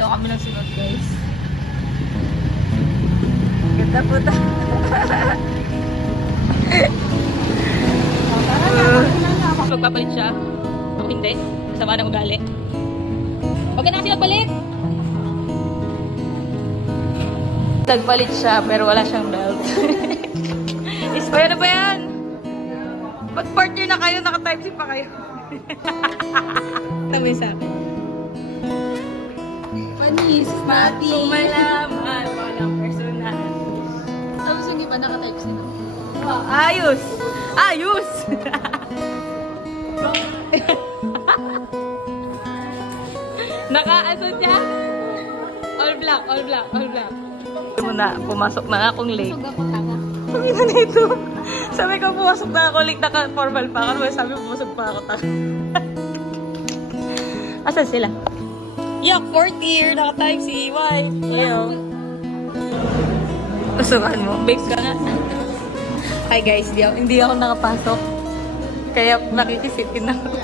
daw kami ng sunod, guys. Ganda po ta. Magpapalit siya. Ako hindi. Masama ng ugali. Huwag ka na kasi magpalit. Nagpalit siya pero wala siyang belt. Ispay, ano ba yan? Ba't partner na kayo? Naka-type C pa kayo. Tamay sa akin. Panis, Mati. Kung malaman, walang personal. Tapos hindi pa naka-type C na. Oh, ayos! Ayos! Naka-aso siya? All black, all black, all black. Muna, pumasok na akong late. Sug ako tanga. Sabi na nito. Sabi ko, pumasok na ako late, naka-formal pa ako. Sabi ko, pumasok pa ako tanga. Asan sila? Yuck, 4th year, naka-type C, why? Ew. Kusukan mo, bakes ka nga. Hi guys, hindi ako nakapasok. Kaya nakikisitin ako.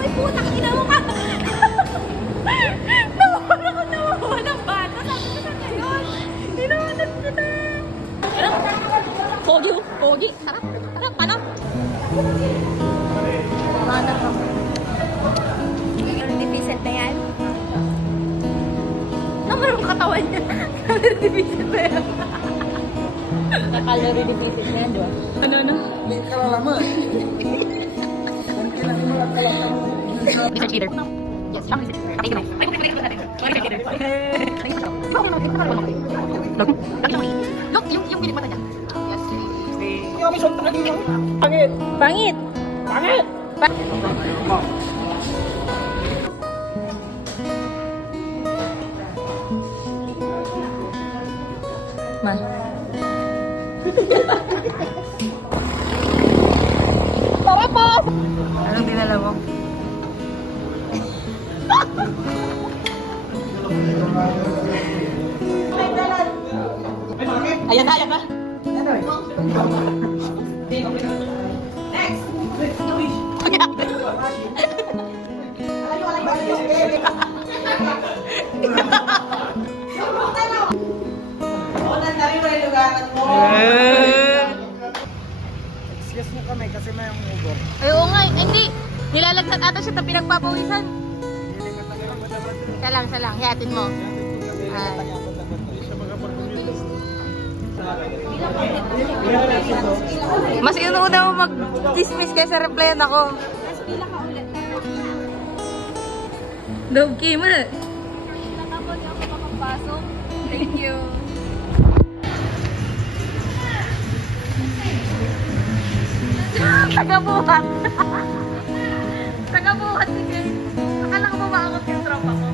Uy, puta, ginawa ka! Nawawa ng bata. Sabi ko sa ngayon. Hinawanan kita. Pogi, pogi. Sarap, sarap, paano? Paano ka? Deficit na yan? Naman ang katawan niya. Deficit na yan. Calorie deficit na yan, diba? Ano? May kalalaman. Research leader. Yes, strong research. Pakinggan mo. Ay, research leader. Look, yung pinipata niya. Yes. Yung may sunta ka dito. Pangit. Pangit. Pangit. Ma. Tara po! Anong dinala mo? Ayan na, ayan na. Next! Excuse mo kami kasi may ang Uber. Ay, oo nga, hindi. Nilalagtat ata siya na pinagpapawisan. Siya lang. Hiyatin mo. Mas inuuna mo mag-dismiss kaysa replyan ako. Mas pila ka ulit na. Dog Kim, eh. Nakapon niyo ako makapasok. Thank you. Tagabuhat. Tagabuhat si Kay. Akala ko ba maakot yung tropa ko?